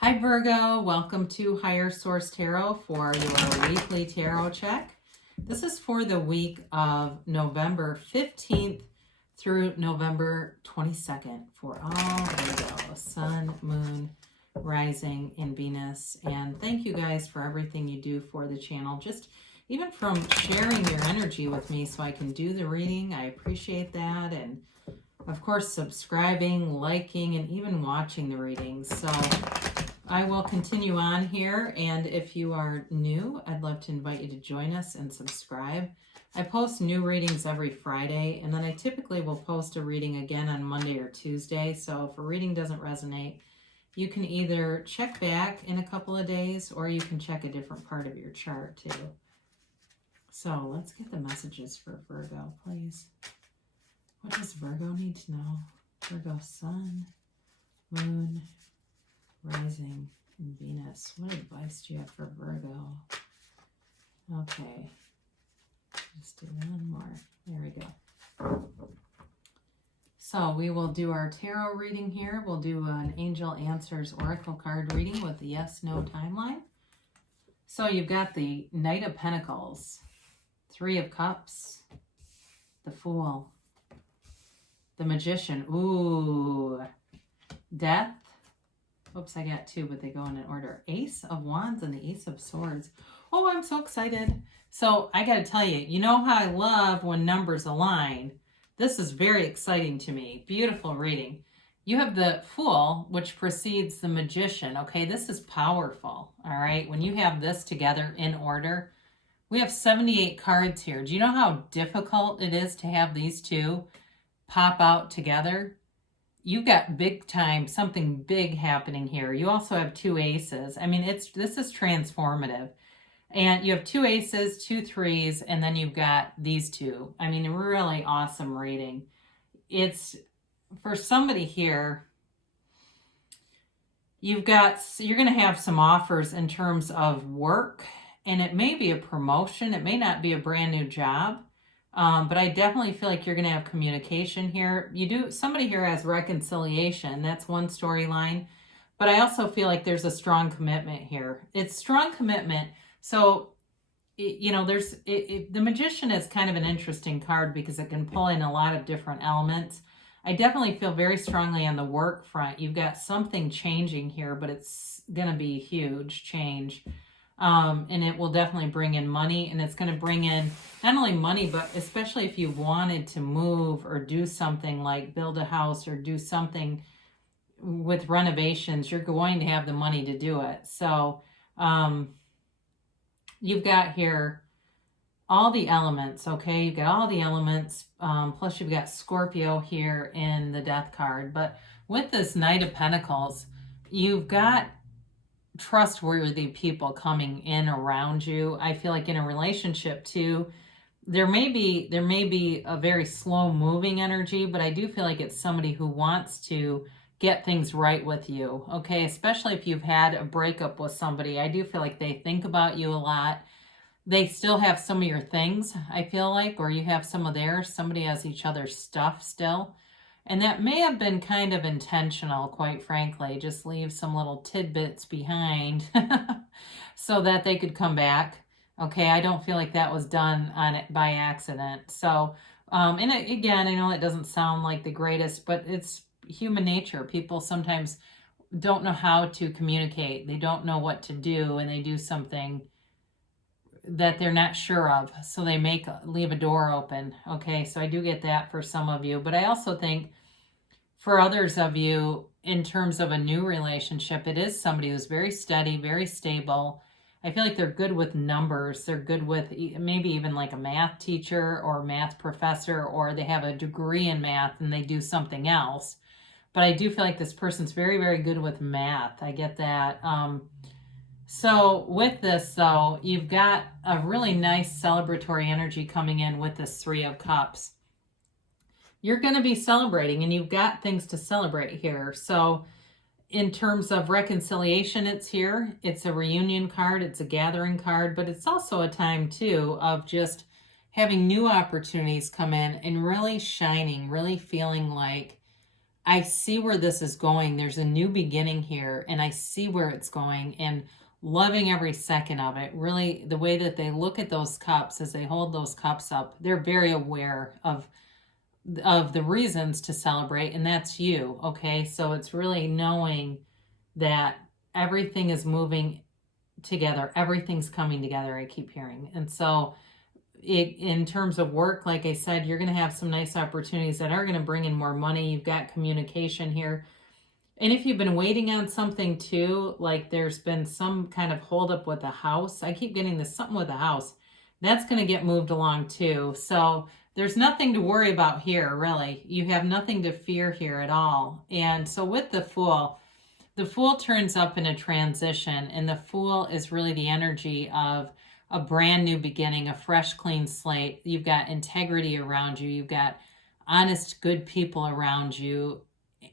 Hi Virgo, welcome to Higher Source Tarot for your weekly tarot check. This is for the week of November 15th through November 22nd for all Virgo, Sun, Moon, Rising, and Venus. And thank you guys for everything you do for the channel. Just even from sharing your energy with me so I can do the reading. I appreciate that. And of course, subscribing, liking, and even watching the readings. So I will continue on here, and if you are new, I'd love to invite you to join us and subscribe. I post new readings every Friday, and then I typically will post a reading again on Monday or Tuesday. So if a reading doesn't resonate, you can either check back in a couple of days, or you can check a different part of your chart too. So let's get the messages for Virgo, please. What does Virgo need to know? Virgo, Sun, Moon, Rising, and Venus. What advice do you have for Virgo? Okay. Just do one more. There we go. So we will do our tarot reading here. We'll do an Angel Answers Oracle card reading with the yes-no timeline. So you've got the Knight of Pentacles, Three of Cups, the Fool, the Magician, ooh, Death. Oops, I got two, but they go in an order. Ace of Wands and the Ace of Swords. Oh, I'm so excited. So I got to tell you, you know how I love when numbers align. This is very exciting to me. Beautiful reading. You have the Fool, which precedes the Magician. Okay, this is powerful. All right, when you have this together in order, we have 78 cards here. Do you know how difficult it is to have these two pop out together? You've got big time, something big happening here. You also have two aces. I mean, this is transformative. And you have two aces, two threes, and then you've got these two. I mean, really awesome reading. It's for somebody here, you're going to have some offers in terms of work, and it may be a promotion. It may not be a brand new job. But I definitely feel like you're going to have communication here. Somebody here has reconciliation. That's one storyline. But I also feel like there's a strong commitment here. It's strong commitment. So, the Magician is kind of an interesting card because it can pull in a lot of different elements. I definitely feel very strongly on the work front. You've got something changing here, but it's going to be a huge change. And it will definitely bring in money, and it's going to bring in not only money, but especially if you wanted to move or do something like build a house or do something with renovations, you're going to have the money to do it. So you've got here all the elements, okay? You've got all the elements, plus you've got Scorpio here in the Death card. But with this Knight of Pentacles, you've got trustworthy people coming in around you. I feel like in a relationship too, there may be a very slow moving energy, but I do feel like it's somebody who wants to get things right with you. Okay, especially if you've had a breakup with somebody. I do feel like they think about you a lot. They still have some of your things, I feel like, or you have some of theirs. Somebody has each other's stuff still. And that may have been kind of intentional, quite frankly. Just leave some little tidbits behind so that they could come back. Okay, I don't feel like that was done on it by accident. So, again, I know it doesn't sound like the greatest, but it's human nature. People sometimes don't know how to communicate. They don't know what to do, and they do something that they're not sure of. So they leave a door open. Okay, so I do get that for some of you. But I also think for others of you, in terms of a new relationship, it is somebody who's very steady, very stable. I feel like they're good with numbers. They're good with maybe even like a math teacher or math professor, or they have a degree in math and they do something else. But I do feel like this person's very, very good with math. I get that. So with this, though, you've got a really nice celebratory energy coming in with this Three of Cups. You're going to be celebrating, and you've got things to celebrate here. So in terms of reconciliation, it's here. It's a reunion card. It's a gathering card. But it's also a time, too, of just having new opportunities come in and really shining, really feeling like I see where this is going. There's a new beginning here, and I see where it's going, and loving every second of it. Really, the way that they look at those cups as they hold those cups up, they're very aware of the reasons to celebrate, and that's you. Okay, so it's really knowing that everything is moving together, everything's coming together, I keep hearing. And so in terms of work, like I said, you're going to have some nice opportunities that are going to bring in more money. You've got communication here. And if you've been waiting on something too, like there's been some kind of holdup with a house, I keep getting this something with a house, that's going to get moved along too. So there's nothing to worry about here, really. You have nothing to fear here at all. And so with the Fool turns up in a transition, and the Fool is really the energy of a brand new beginning, a fresh, clean slate. You've got integrity around you. You've got honest, good people around you,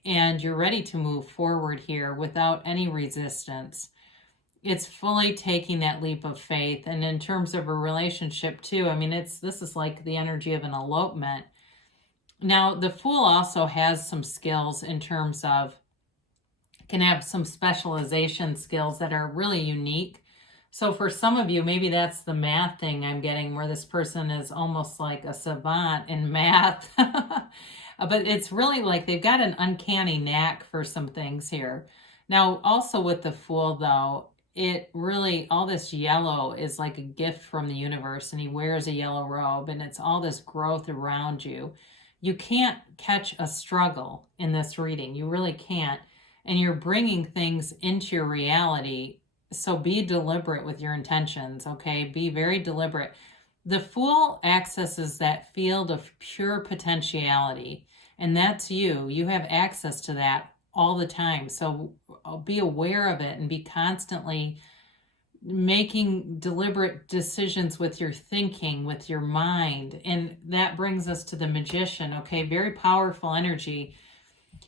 and you're ready to move forward here without any resistance. It's fully taking that leap of faith. And in terms of a relationship too, I mean, this is like the energy of an elopement. Now, the Fool also has some skills in terms of, can have some specialization skills that are really unique. So for some of you, maybe that's the math thing I'm getting, where this person is almost like a savant in math. But it's really like they've got an uncanny knack for some things here. Now, also with the Fool, though, it really, all this yellow is like a gift from the universe, and he wears a yellow robe, and it's all this growth around you. You can't catch a struggle in this reading. You really can't. And you're bringing things into your reality. So be deliberate with your intentions, okay? Be very deliberate. The Fool accesses that field of pure potentiality, and that's you. You have access to that all the time. So be aware of it and be constantly making deliberate decisions with your thinking, with your mind. And that brings us to the Magician, okay? Very powerful energy.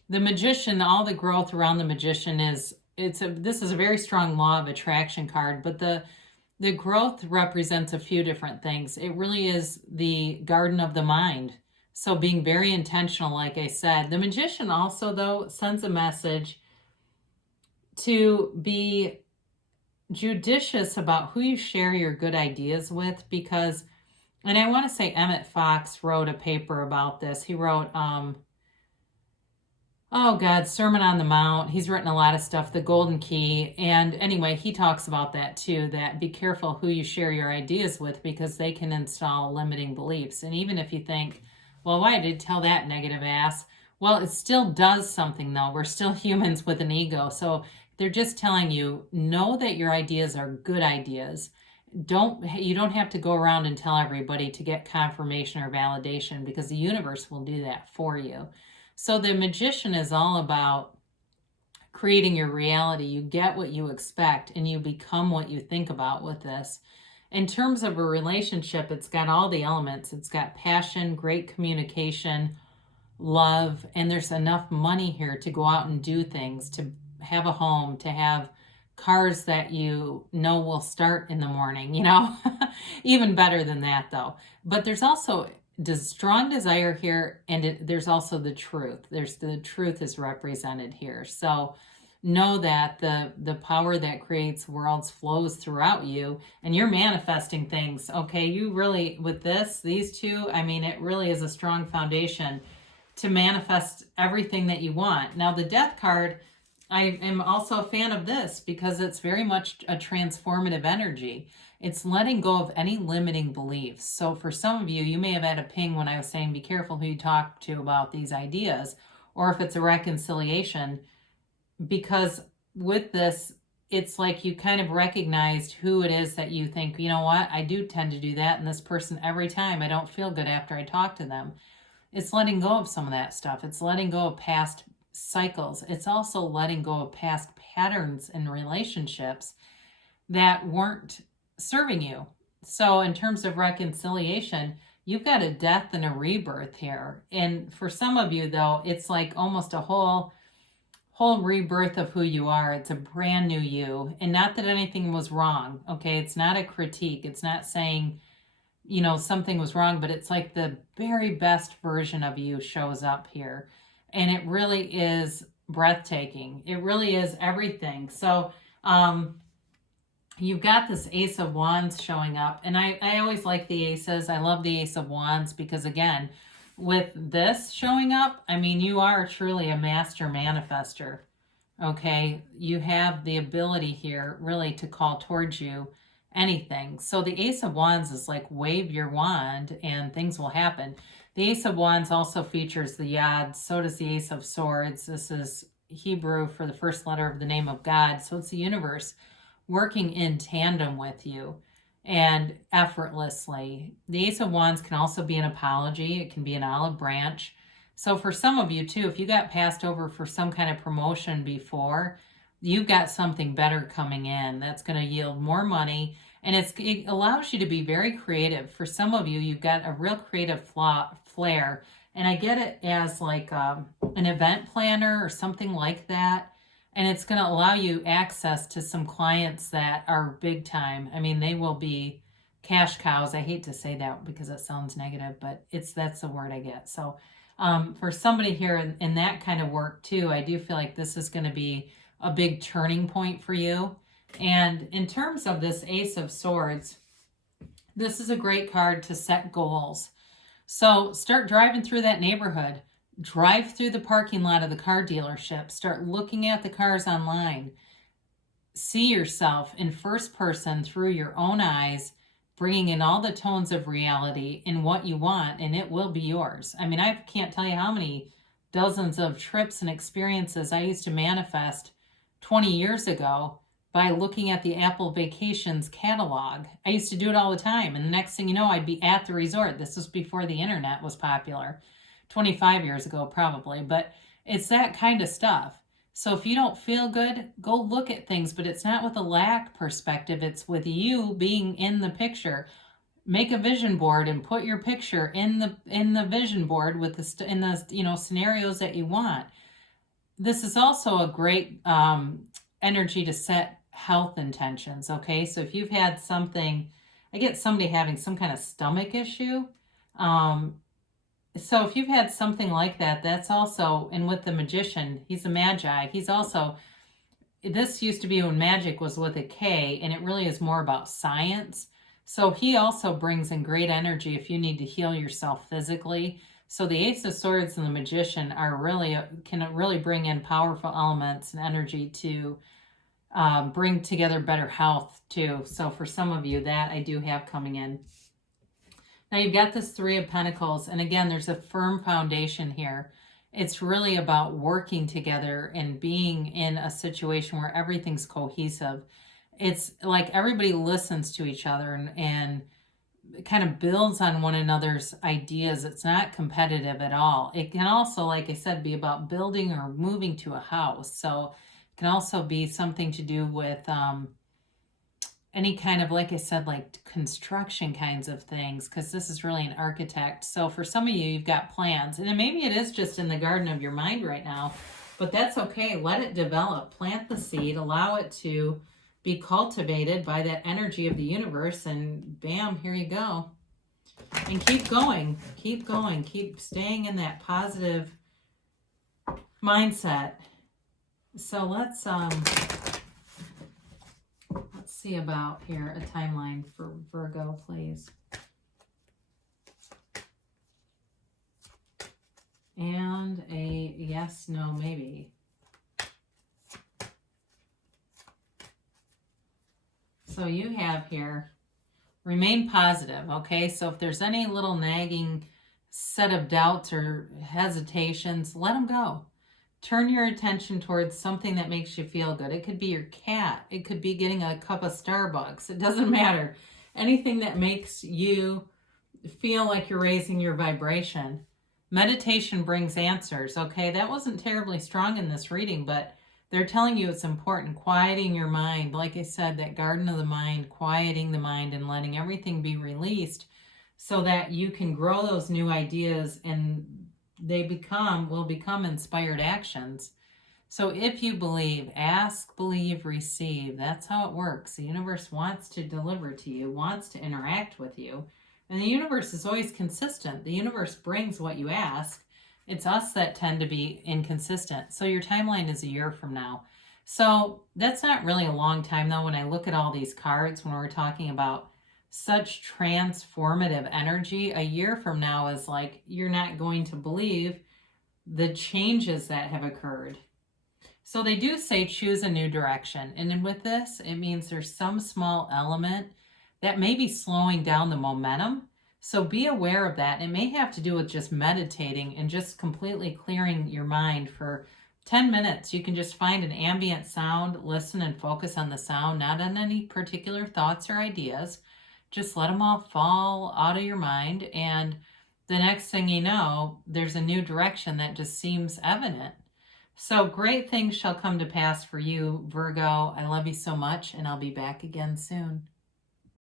The Magician, all the growth around the Magician is, this is a very strong law of attraction card, but the growth represents a few different things. It really is the garden of the mind. So being very intentional, like I said. The Magician also, though, sends a message to be judicious about who you share your good ideas with, because, and I want to say Emmett Fox wrote a paper about this. He wrote, Sermon on the Mount. He's written a lot of stuff, The Golden Key. And anyway, he talks about that too, that be careful who you share your ideas with, because they can install limiting beliefs. And even if you think, well, why did tell that negative ass? Well, it still does something though. We're still humans with an ego. So they're just telling you, know that your ideas are good ideas. You don't have to go around and tell everybody to get confirmation or validation, because the universe will do that for you. So the Magician is all about creating your reality. You get what you expect, and you become what you think about with this. In terms of a relationship, it's got all the elements. It's got passion, great communication, love, and there's enough money here to go out and do things, to have a home, to have cars that you know will start in the morning, even better than that though. But there's also strong desire here, and there's also the truth. The truth is represented here. So know that the power that creates worlds flows throughout you, and you're manifesting things. Okay, you really, with these two, I mean, it really is a strong foundation to manifest everything that you want. Now, the Death card, I am also a fan of this because it's very much a transformative energy. It's letting go of any limiting beliefs. So for some of you, you may have had a ping when I was saying be careful who you talk to about these ideas, or if it's a reconciliation, because with this, it's like you kind of recognized who it is that you think, you know what, I do tend to do that, and this person, every time I don't feel good after I talk to them. It's letting go of some of that stuff. It's letting go of past cycles. It's also letting go of past patterns in relationships that weren't serving you. So in terms of reconciliation, you've got a death and a rebirth here. And for some of you though, it's like almost a whole rebirth of who you are. It's a brand new you. And not that anything was wrong. Okay. It's not a critique. It's not saying, something was wrong, but it's like the very best version of you shows up here. and it really is breathtaking. It really is everything. So you've got this Ace of Wands showing up, and I always like the aces. I love the Ace of Wands because, again, with this showing up, I mean, you are truly a master manifester. Okay, you have the ability here really to call towards you anything. So the Ace of Wands is like wave your wand and things will happen. The Ace of Wands also features the Yod. So does the Ace of Swords. This is Hebrew for the first letter of the name of God. So it's the universe working in tandem with you and effortlessly. The Ace of Wands can also be an apology. It can be an olive branch. So for some of you too, if you got passed over for some kind of promotion before, you've got something better coming in that's going to yield more money, and it allows you to be very creative. For some of you, you've got a real creative flair, and I get it as like an event planner or something like that, and it's going to allow you access to some clients that are big time. I mean, they will be cash cows. I hate to say that because it sounds negative, but that's the word I get. So for somebody here in that kind of work too, I do feel like this is going to be a big turning point for you. And in terms of this Ace of Swords, this is a great card to set goals. So start driving through that neighborhood. Drive through the parking lot of the car dealership. Start looking at the cars online. See yourself in first person through your own eyes, bringing in all the tones of reality in what you want, and it will be yours. I mean, I can't tell you how many dozens of trips and experiences I used to manifest 20 years ago by looking at the Apple Vacations catalog. I used to do it all the time, and the next thing you know, I'd be at the resort. This was before the internet was popular, 25 years ago probably, but it's that kind of stuff. So if you don't feel good, go look at things, but it's not with a lack perspective. It's with you being in the picture. Make a vision board and put your picture in the vision board with the scenarios that you want. This is also a great energy to set health intentions. Okay, so if you've had something, I get somebody having some kind of stomach issue. So if you've had something like that, that's also, and with the magician, he's a magi. He's also, this used to be when magic was with a K, and it really is more about science. So he also brings in great energy if you need to heal yourself physically. So the Ace of Swords and the Magician can really bring in powerful elements and energy to bring together better health too. So for some of you, that I do have coming in. Now you've got this Three of Pentacles, and again, there's a firm foundation here. It's really about working together and being in a situation where everything's cohesive. It's like everybody listens to each other and kind of builds on one another's ideas. It's not competitive at all. It can also, like I said, be about building or moving to a house. So it can also be something to do with any kind of, like I said, like construction kinds of things, because this is really an architect. So for some of you, you've got plans, and maybe it is just in the garden of your mind right now, but that's okay. Let it develop. Plant the seed. Allow it to be cultivated by that energy of the universe, and bam, here you go. And keep going. Keep going. Keep staying in that positive mindset. So let's see about here a timeline for Virgo, please. And a yes, no, maybe. So you have here, remain positive, okay? So if there's any little nagging set of doubts or hesitations, let them go. Turn your attention towards something that makes you feel good. It could be your cat. It could be getting a cup of Starbucks. It doesn't matter. Anything that makes you feel like you're raising your vibration. Meditation brings answers, okay? That wasn't terribly strong in this reading, but they're telling you it's important. Quieting your mind. Like I said, that garden of the mind, quieting the mind and letting everything be released so that you can grow those new ideas and they will become inspired actions. So if you believe, ask, believe, receive. That's how it works. The universe wants to deliver to you, wants to interact with you. And the universe is always consistent. The universe brings what you ask. It's us that tend to be inconsistent. So your timeline is a year from now. So that's not really a long time though. When I look at all these cards, when we're talking about such transformative energy, a year from now is like, you're not going to believe the changes that have occurred. So they do say choose a new direction. And with this, it means there's some small element that may be slowing down the momentum. So be aware of that. It may have to do with just meditating and just completely clearing your mind for 10 minutes. You can just find an ambient sound, listen and focus on the sound, not on any particular thoughts or ideas. Just let them all fall out of your mind. And the next thing you know, there's a new direction that just seems evident. So great things shall come to pass for you, Virgo. I love you so much, and I'll be back again soon.